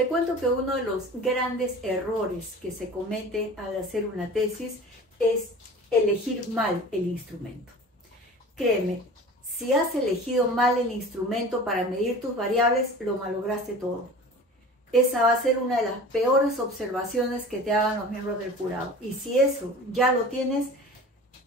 Te cuento que uno de los grandes errores que se comete al hacer una tesis es elegir mal el instrumento. Créeme, si has elegido mal el instrumento para medir tus variables, lo malograste todo. Esa va a ser una de las peores observaciones que te hagan los miembros del jurado. Y si eso ya lo tienes,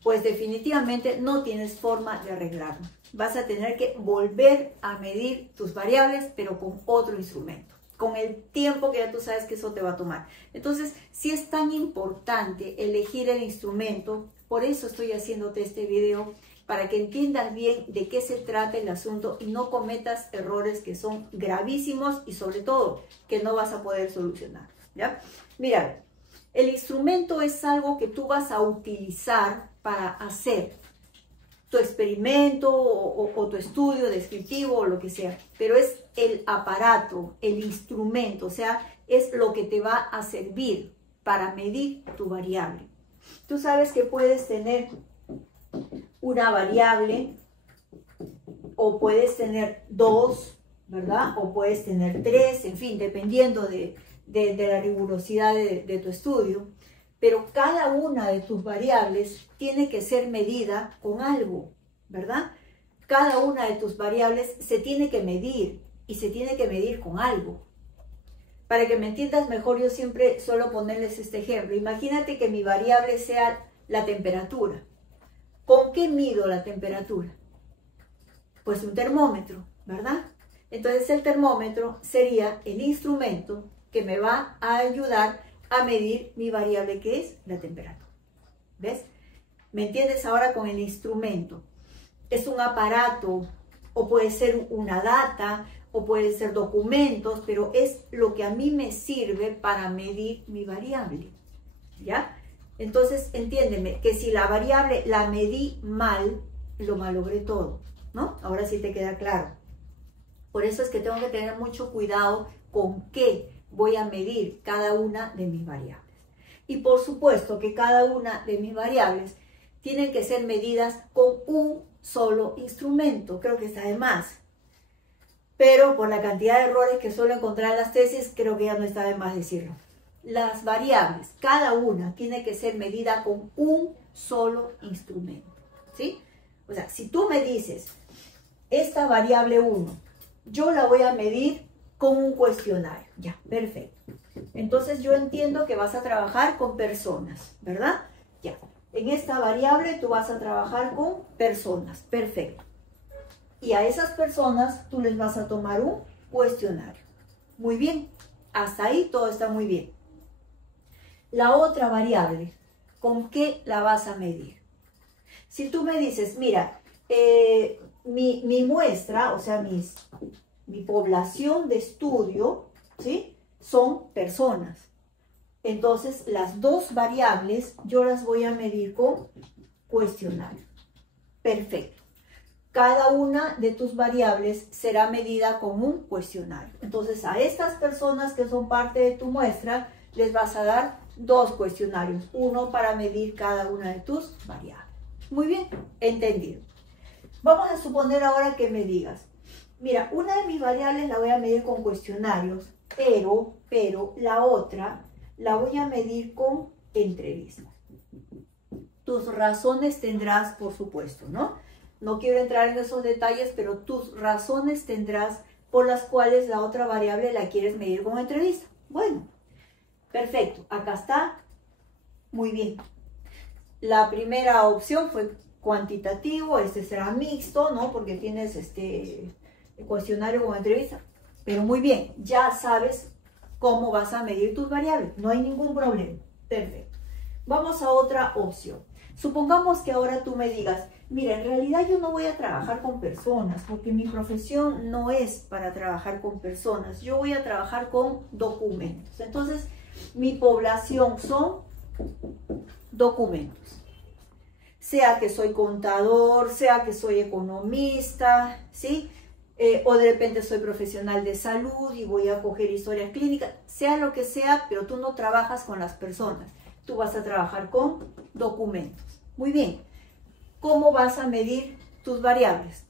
pues definitivamente no tienes forma de arreglarlo. Vas a tener que volver a medir tus variables, pero con otro instrumento, con el tiempo que ya tú sabes que eso te va a tomar. Entonces, si es tan importante elegir el instrumento, por eso estoy haciéndote este video, para que entiendas bien de qué se trata el asunto y no cometas errores que son gravísimos y sobre todo que no vas a poder solucionar, ¿ya? Mira, el instrumento es algo que tú vas a utilizar para hacer tu experimento o tu estudio descriptivo o lo que sea, pero es el aparato, el instrumento, o sea, es lo que te va a servir para medir tu variable. Tú sabes que puedes tener una variable o puedes tener dos, ¿verdad? O puedes tener tres, en fin, dependiendo de la rigurosidad de tu estudio. Pero cada una de tus variables tiene que ser medida con algo, ¿verdad? Cada una de tus variables se tiene que medir y se tiene que medir con algo. Para que me entiendas mejor, yo siempre suelo ponerles este ejemplo. Imagínate que mi variable sea la temperatura. ¿Con qué mido la temperatura? Pues un termómetro, ¿verdad? Entonces el termómetro sería el instrumento que me va a ayudar a medir mi variable, que es la temperatura. ¿Ves? ¿Me entiendes ahora con el instrumento? Es un aparato, o puede ser una data, o puede ser documentos, pero es lo que a mí me sirve para medir mi variable, ¿ya? Entonces, entiéndeme, que si la variable la medí mal, lo malogré todo, ¿no? Ahora sí te queda claro. Por eso es que tengo que tener mucho cuidado con qué voy a medir cada una de mis variables. Y por supuesto que cada una de mis variables tienen que ser medidas con un solo instrumento. Creo que está de más. Pero por la cantidad de errores que suelo encontrar en las tesis, creo que ya no está de más decirlo. Las variables, cada una tiene que ser medida con un solo instrumento, ¿sí? O sea, si tú me dices, esta variable 1, yo la voy a medir con un cuestionario. Ya, perfecto. Entonces yo entiendo que vas a trabajar con personas, ¿verdad? Ya. En esta variable tú vas a trabajar con personas. Perfecto. Y a esas personas tú les vas a tomar un cuestionario. Muy bien. Hasta ahí todo está muy bien. La otra variable, ¿con qué la vas a medir? Si tú me dices, mira, mi muestra, o sea, mi población de estudio, ¿sí? Son personas. Entonces, las dos variables yo las voy a medir con cuestionario. Perfecto. Cada una de tus variables será medida con un cuestionario. Entonces, a estas personas que son parte de tu muestra, les vas a dar dos cuestionarios, uno para medir cada una de tus variables. Muy bien, entendido. Vamos a suponer ahora que me digas, mira, una de mis variables la voy a medir con cuestionarios, pero la otra la voy a medir con entrevistas. Tus razones tendrás, por supuesto, ¿no? No quiero entrar en esos detalles, pero tus razones tendrás por las cuales la otra variable la quieres medir con entrevista. Bueno, perfecto, acá está, muy bien. La primera opción fue cuantitativo, este será mixto, ¿no? Porque tienes cuestionario con entrevista. Pero muy bien, ya sabes cómo vas a medir tus variables, no hay ningún problema. Perfecto. Vamos a otra opción. Supongamos que ahora tú me digas, mira, en realidad yo no voy a trabajar con personas, porque mi profesión no es para trabajar con personas, yo voy a trabajar con documentos. Entonces, mi población son documentos. Sea que soy contador, sea que soy economista, ¿sí? O de repente soy profesional de salud y voy a coger historias clínicas, sea lo que sea, pero tú no trabajas con las personas, tú vas a trabajar con documentos. Muy bien, ¿cómo vas a medir tus variables?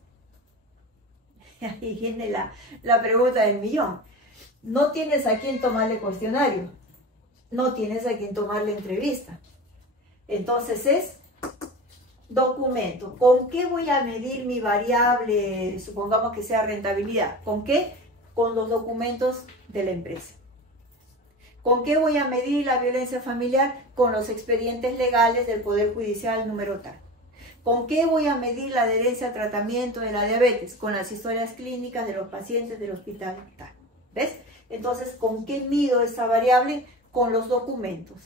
Ahí viene la pregunta del millón. No tienes a quien tomarle cuestionario, no tienes a quien tomarle entrevista. Entonces es documento. ¿Con qué voy a medir mi variable? Supongamos que sea rentabilidad. ¿Con qué? Con los documentos de la empresa. ¿Con qué voy a medir la violencia familiar? Con los expedientes legales del Poder Judicial número tal. ¿Con qué voy a medir la adherencia al tratamiento de la diabetes? Con las historias clínicas de los pacientes del hospital tal. ¿Ves? Entonces, ¿con qué mido esa variable? Con los documentos.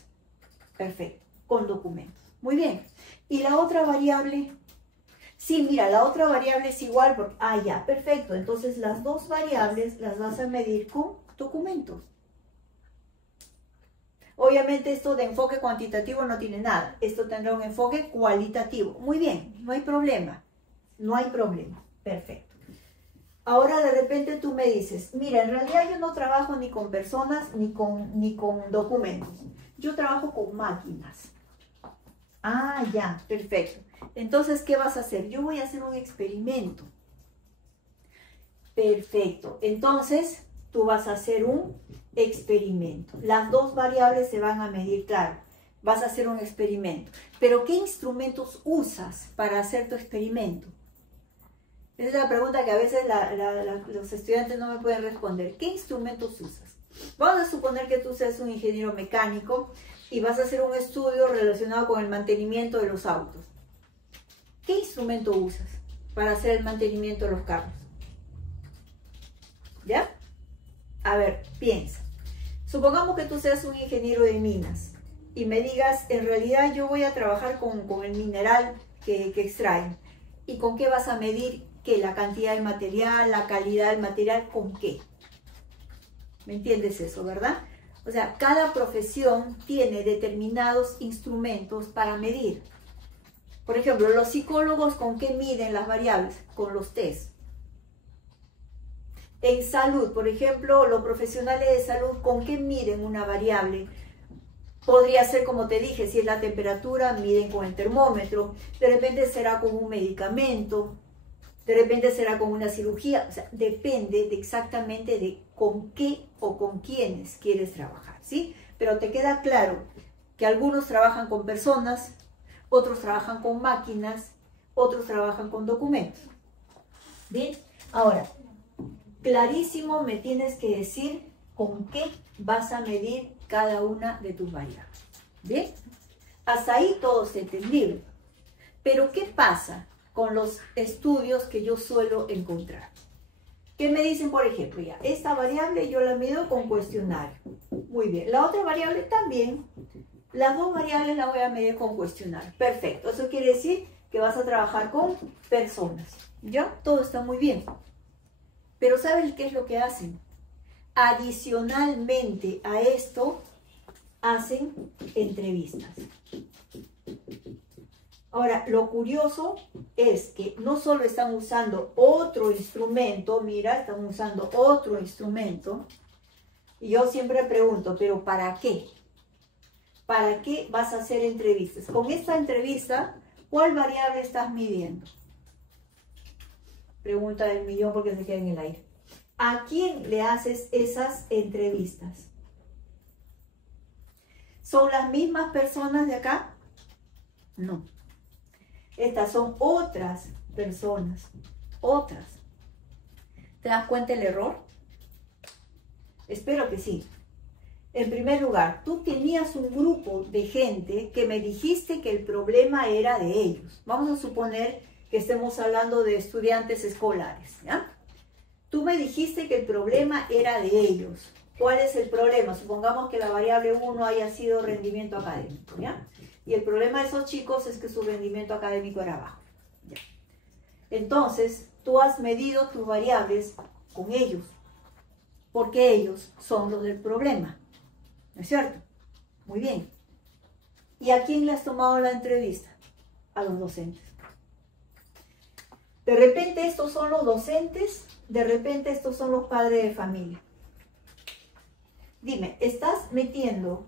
Perfecto, con documentos. Muy bien. ¿Y la otra variable? Sí, mira, la otra variable es igual. Porque, ya, perfecto. Entonces, las dos variables las vas a medir con documentos. Obviamente esto de enfoque cuantitativo no tiene nada. Esto tendrá un enfoque cualitativo. Muy bien, no hay problema. No hay problema. Perfecto. Ahora de repente tú me dices, mira, en realidad yo no trabajo ni con personas ni con documentos. Yo trabajo con máquinas. Ya, perfecto. Entonces, ¿qué vas a hacer? Yo voy a hacer un experimento. Perfecto. Entonces, tú vas a hacer un experimento. Las dos variables se van a medir, claro. Vas a hacer un experimento. Pero, ¿qué instrumentos usas para hacer tu experimento? Esa es la pregunta que a veces los estudiantes no me pueden responder. ¿Qué instrumentos usas? Vamos a suponer que tú seas un ingeniero mecánico y vas a hacer un estudio relacionado con el mantenimiento de los autos. ¿Qué instrumento usas para hacer el mantenimiento de los carros? ¿Ya? A ver, piensa. Supongamos que tú seas un ingeniero de minas y me digas, en realidad yo voy a trabajar con el mineral que extraen. ¿Y con qué vas a medir? ¿Qué? La cantidad de material, la calidad del material, ¿con qué? ¿Me entiendes eso, verdad? O sea, cada profesión tiene determinados instrumentos para medir. Por ejemplo, los psicólogos, ¿con qué miden las variables? Con los test. En salud, por ejemplo, los profesionales de salud, ¿con qué miden una variable? Podría ser, como te dije, si es la temperatura, miden con el termómetro. De repente será con un medicamento. De repente será con una cirugía. O sea, depende exactamente de con qué o con quiénes quieres trabajar, ¿sí? Pero te queda claro que algunos trabajan con personas, otros trabajan con máquinas, otros trabajan con documentos. ¿Bien? Ahora, clarísimo me tienes que decir con qué vas a medir cada una de tus variables. ¿Bien? Hasta ahí todo es entendible. Pero ¿qué pasa con los estudios que yo suelo encontrar? ¿Qué me dicen, por ejemplo? Ya, esta variable yo la mido con cuestionario. Muy bien. La otra variable también. Las dos variables las voy a medir con cuestionario. Perfecto. Eso quiere decir que vas a trabajar con personas. ¿Ya? Todo está muy bien. Pero ¿sabes qué es lo que hacen? Adicionalmente a esto, hacen entrevistas. Ahora, lo curioso es que no solo están usando otro instrumento, mira, están usando otro instrumento. Y yo siempre pregunto, ¿pero para qué? ¿Para qué vas a hacer entrevistas? Con esta entrevista, ¿cuál variable estás midiendo? Pregunta del millón porque se queda en el aire. ¿A quién le haces esas entrevistas? ¿Son las mismas personas de acá? No. Estas son otras personas. Otras. ¿Te das cuenta el error? Espero que sí. En primer lugar, tú tenías un grupo de gente que me dijiste que el problema era de ellos. Vamos a suponer que estemos hablando de estudiantes escolares, ¿ya? Tú me dijiste que el problema era de ellos. ¿Cuál es el problema? Supongamos que la variable 1 haya sido rendimiento académico, ¿ya? Y el problema de esos chicos es que su rendimiento académico era bajo, ¿ya? Entonces, tú has medido tus variables con ellos, porque ellos son los del problema, ¿no es cierto? Muy bien. ¿Y a quién le has tomado la entrevista? A los docentes. De repente estos son los docentes, de repente estos son los padres de familia. Dime, estás metiendo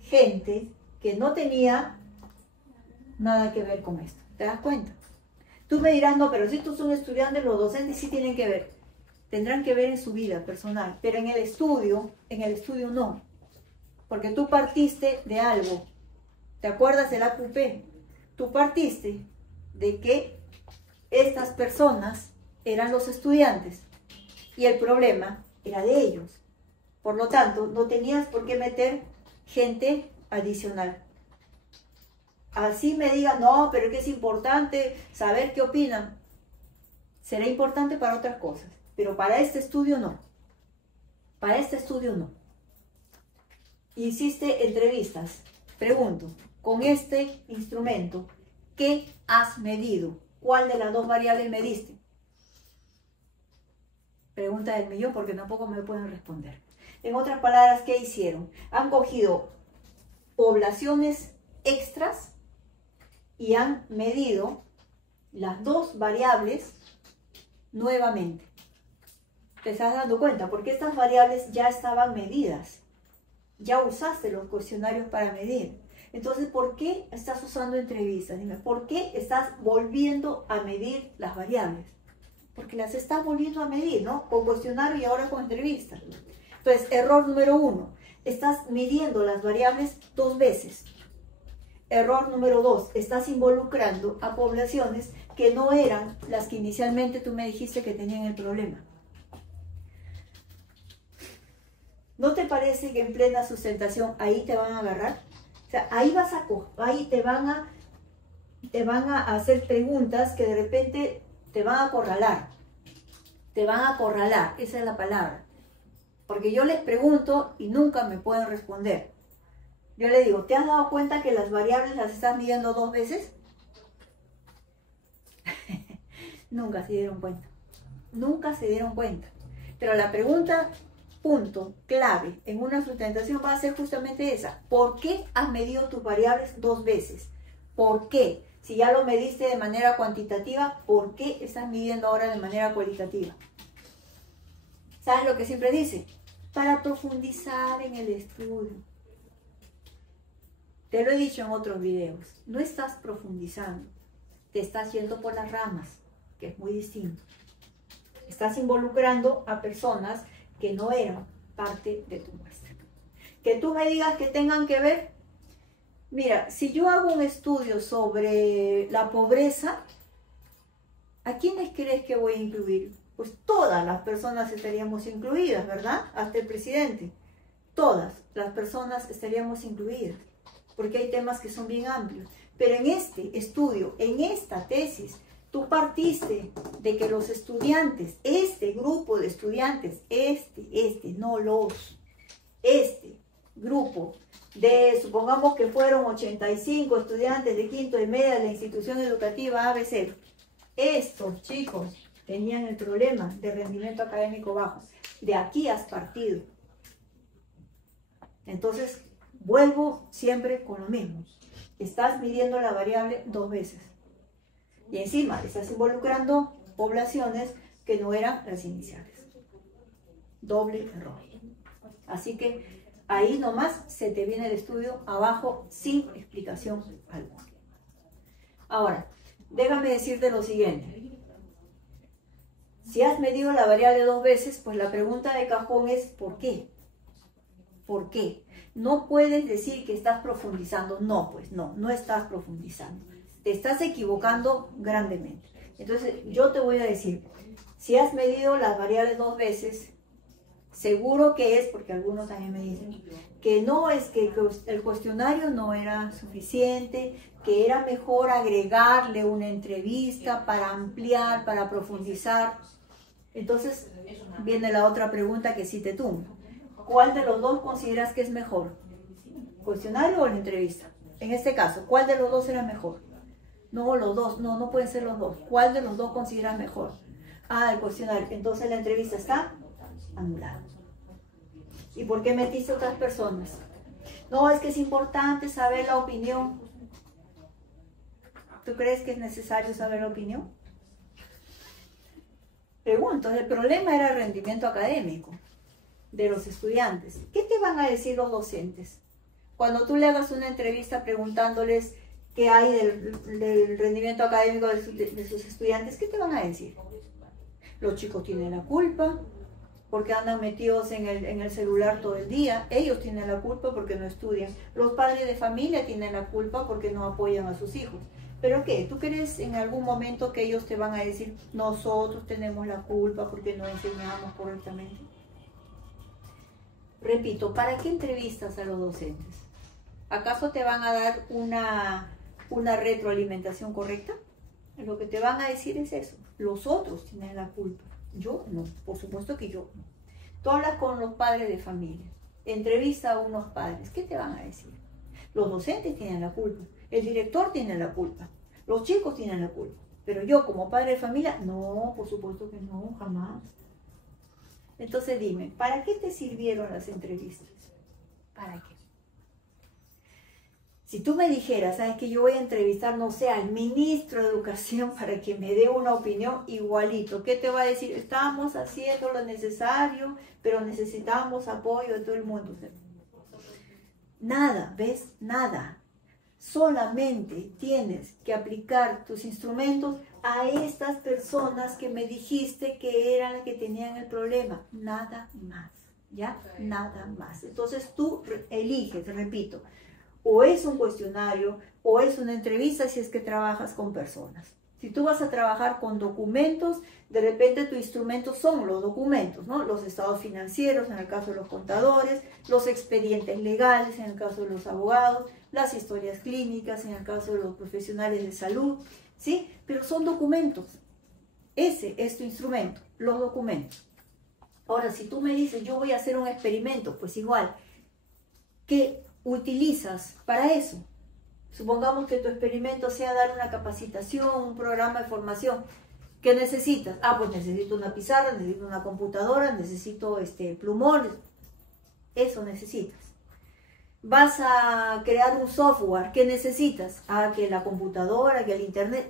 gente que no tenía nada que ver con esto. ¿Te das cuenta? Tú me dirás, no, pero si estos son estudiantes, los docentes sí tienen que ver. tendrán que ver en su vida personal, pero en el estudio no, porque tú partiste de algo. ¿Te acuerdas del AQP? Tú partiste de que estas personas eran los estudiantes y el problema era de ellos. Por lo tanto, no tenías por qué meter gente adicional. Así me digan, no, pero es que es importante saber qué opinan. Será importante para otras cosas, pero para este estudio no. Para este estudio no. Hiciste entrevistas. Pregunto, con este instrumento, ¿qué has medido? ¿Cuál de las dos variables mediste? Pregunta del millón porque tampoco me pueden responder. En otras palabras, ¿qué hicieron? Han cogido poblaciones extras y han medido las dos variables nuevamente. ¿Te estás dando cuenta? Porque estas variables ya estaban medidas. Ya usaste los cuestionarios para medir. Entonces, ¿por qué estás usando entrevistas? Dime, ¿por qué estás volviendo a medir las variables? Porque las estás volviendo a medir, ¿no? Con cuestionario y ahora con entrevistas. Entonces, error número 1. Estás midiendo las variables 2 veces. Error número 2. Estás involucrando a poblaciones que no eran las que inicialmente tú me dijiste que tenían el problema. ¿No te parece que en plena sustentación ahí te van a agarrar? O sea, ahí te van a hacer preguntas que de repente te van a acorralar. Te van a acorralar, esa es la palabra. Porque yo les pregunto y nunca me pueden responder. Yo le digo, ¿te has dado cuenta que las variables las estás midiendo 2 veces? Nunca se dieron cuenta. Nunca se dieron cuenta. Pero la pregunta, punto, clave, en una sustentación va a ser justamente esa. ¿Por qué has medido tus variables 2 veces? ¿Por qué? Si ya lo mediste de manera cuantitativa, ¿por qué estás midiendo ahora de manera cualitativa? ¿Sabes lo que siempre dice? Para profundizar en el estudio. Te lo he dicho en otros videos. No estás profundizando. Te estás yendo por las ramas, que es muy distinto. Estás involucrando a personas que no eran parte de tu muestra. Que tú me digas que tengan que ver. Mira, si yo hago un estudio sobre la pobreza, ¿a quiénes crees que voy a incluir? Pues todas las personas estaríamos incluidas, ¿verdad? Hasta el presidente. Todas las personas estaríamos incluidas, porque hay temas que son bien amplios. Pero en este estudio, en esta tesis, tú partiste de que los estudiantes, este grupo de estudiantes, este grupo de, supongamos que fueron 85 estudiantes de quinto de media de la institución educativa ABC. Estos chicos tenían el problema de rendimiento académico bajo. De aquí has partido. Entonces, vuelvo siempre con lo mismo. Estás midiendo la variable 2 veces. Y encima estás involucrando poblaciones que no eran las iniciales. Doble error. Así que ahí nomás se te viene el estudio abajo sin explicación alguna. Ahora, déjame decirte lo siguiente. Si has medido la variable 2 veces, pues la pregunta de cajón es ¿por qué? ¿Por qué? No puedes decir que estás profundizando. No, pues no estás profundizando. Te estás equivocando grandemente. Entonces, yo te voy a decir, si has medido las variables 2 veces, seguro que es, porque algunos también me dicen, que no es que el cuestionario no era suficiente, que era mejor agregarle una entrevista para ampliar, para profundizar. Entonces, viene la otra pregunta que sí te tumba. ¿Cuál de los dos consideras que es mejor? ¿Cuestionario o la entrevista? En este caso, ¿cuál de los dos era mejor? No, los dos, no pueden ser los dos. ¿Cuál de los dos consideras mejor? Ah, el cuestionario. Entonces la entrevista está anulada. ¿Y por qué metiste a otras personas? No, es que es importante saber la opinión. ¿Tú crees que es necesario saber la opinión? Pregunto, el problema era el rendimiento académico de los estudiantes. ¿Qué te van a decir los docentes? Cuando tú le hagas una entrevista preguntándoles qué hay del rendimiento académico de sus estudiantes, ¿qué te van a decir? Los chicos tienen la culpa porque andan metidos en el celular todo el día. Ellos tienen la culpa porque no estudian. Los padres de familia tienen la culpa porque no apoyan a sus hijos. ¿Pero qué? ¿Tú crees en algún momento que ellos te van a decir, nosotros tenemos la culpa porque no enseñamos correctamente? Repito, ¿para qué entrevistas a los docentes? ¿Acaso te van a dar una retroalimentación correcta? Lo que te van a decir es eso. Los otros tienen la culpa. Yo no, por supuesto que yo no. Tú hablas con los padres de familia, entrevista a unos padres, ¿qué te van a decir? Los docentes tienen la culpa, el director tiene la culpa, los chicos tienen la culpa. Pero yo como padre de familia, no, por supuesto que no, jamás. Entonces dime, ¿para qué te sirvieron las entrevistas? ¿Para qué? Si tú me dijeras, ¿sabes que yo voy a entrevistar, no sé, al ministro de Educación para que me dé una opinión igualito? ¿Qué te va a decir? Estamos haciendo lo necesario, pero necesitamos apoyo de todo el mundo. Nada, ¿ves? Nada. Solamente tienes que aplicar tus instrumentos a estas personas que me dijiste que eran las que tenían el problema. Nada más, ¿ya? Nada más. Entonces tú eliges, repito, o es un cuestionario o es una entrevista si es que trabajas con personas. Si tú vas a trabajar con documentos, de repente tu instrumento son los documentos, ¿no? Los estados financieros en el caso de los contadores, los expedientes legales en el caso de los abogados, las historias clínicas en el caso de los profesionales de salud, ¿sí? Pero son documentos. Ese es tu instrumento, los documentos. Ahora, si tú me dices, yo voy a hacer un experimento, pues igual, ¿qué utilizas para eso? Supongamos que tu experimento sea dar una capacitación, un programa de formación. ¿Qué necesitas? Ah, pues necesito una pizarra, necesito una computadora, necesito plumón. Eso necesitas. Vas a crear un software. ¿Qué necesitas? Ah, que la computadora, que el internet.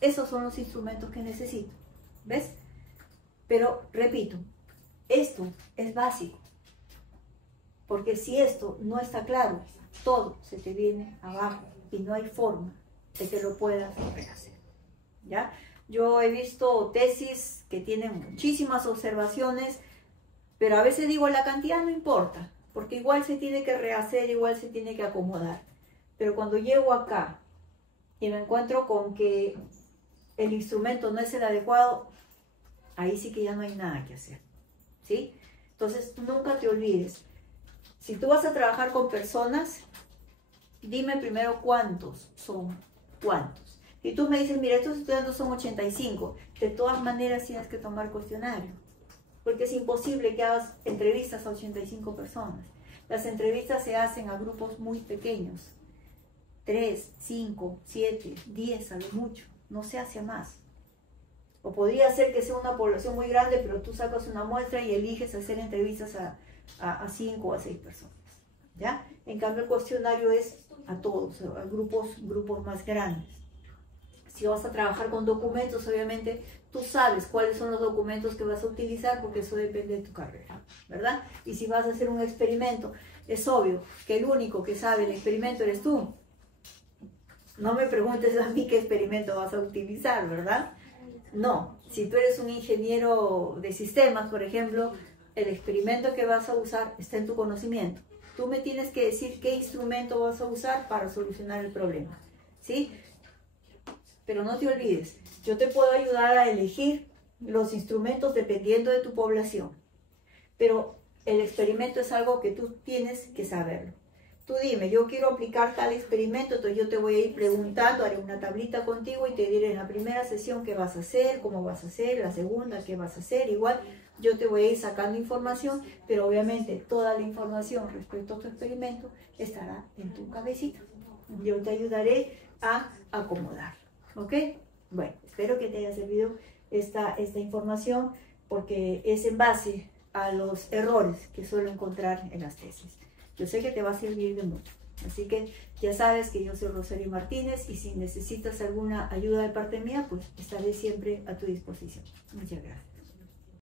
Esos son los instrumentos que necesito. ¿Ves? Pero, repito, esto es básico. Porque si esto no está claro, todo se te viene abajo y no hay forma de que lo puedas rehacer. ¿Ya? Yo he visto tesis que tienen muchísimas observaciones, pero a veces digo, la cantidad no importa, porque igual se tiene que rehacer, igual se tiene que acomodar. Pero cuando llego acá y me encuentro con que el instrumento no es el adecuado, ahí sí que ya no hay nada que hacer. ¿Sí? Entonces, nunca te olvides. Si tú vas a trabajar con personas, dime primero cuántos son, cuántos. Y tú me dices, mira, estos estudiantes son 85, de todas maneras tienes que tomar cuestionario, porque es imposible que hagas entrevistas a 85 personas. Las entrevistas se hacen a grupos muy pequeños, 3, 5, 7, 10 a lo mucho, no se hace más. O podría ser que sea una población muy grande, pero tú sacas una muestra y eliges hacer entrevistas a 5 o a 6 personas, ¿ya? En cambio, el cuestionario es a todos, a grupos más grandes. Si vas a trabajar con documentos, obviamente tú sabes cuáles son los documentos que vas a utilizar, porque eso depende de tu carrera, ¿verdad? Y si vas a hacer un experimento, es obvio que el único que sabe el experimento eres tú. No me preguntes a mí qué experimento vas a utilizar, ¿verdad? No, si tú eres un ingeniero de sistemas, por ejemplo, el experimento que vas a usar está en tu conocimiento. Tú me tienes que decir qué instrumento vas a usar para solucionar el problema, ¿sí? Pero no te olvides, yo te puedo ayudar a elegir los instrumentos dependiendo de tu población. Pero el experimento es algo que tú tienes que saberlo. Tú dime, yo quiero aplicar tal experimento, entonces yo te voy a ir preguntando, haré una tablita contigo y te diré en la primera sesión qué vas a hacer, cómo vas a hacer, la segunda qué vas a hacer, igual yo te voy a ir sacando información, pero obviamente toda la información respecto a tu experimento estará en tu cabecita. Yo te ayudaré a acomodar, ¿ok? Bueno, espero que te haya servido esta información, porque es en base a los errores que suelo encontrar en las tesis. Yo sé que te va a servir de mucho. Así que ya sabes que yo soy Rosario Martínez y si necesitas alguna ayuda de parte mía, pues estaré siempre a tu disposición. Muchas gracias.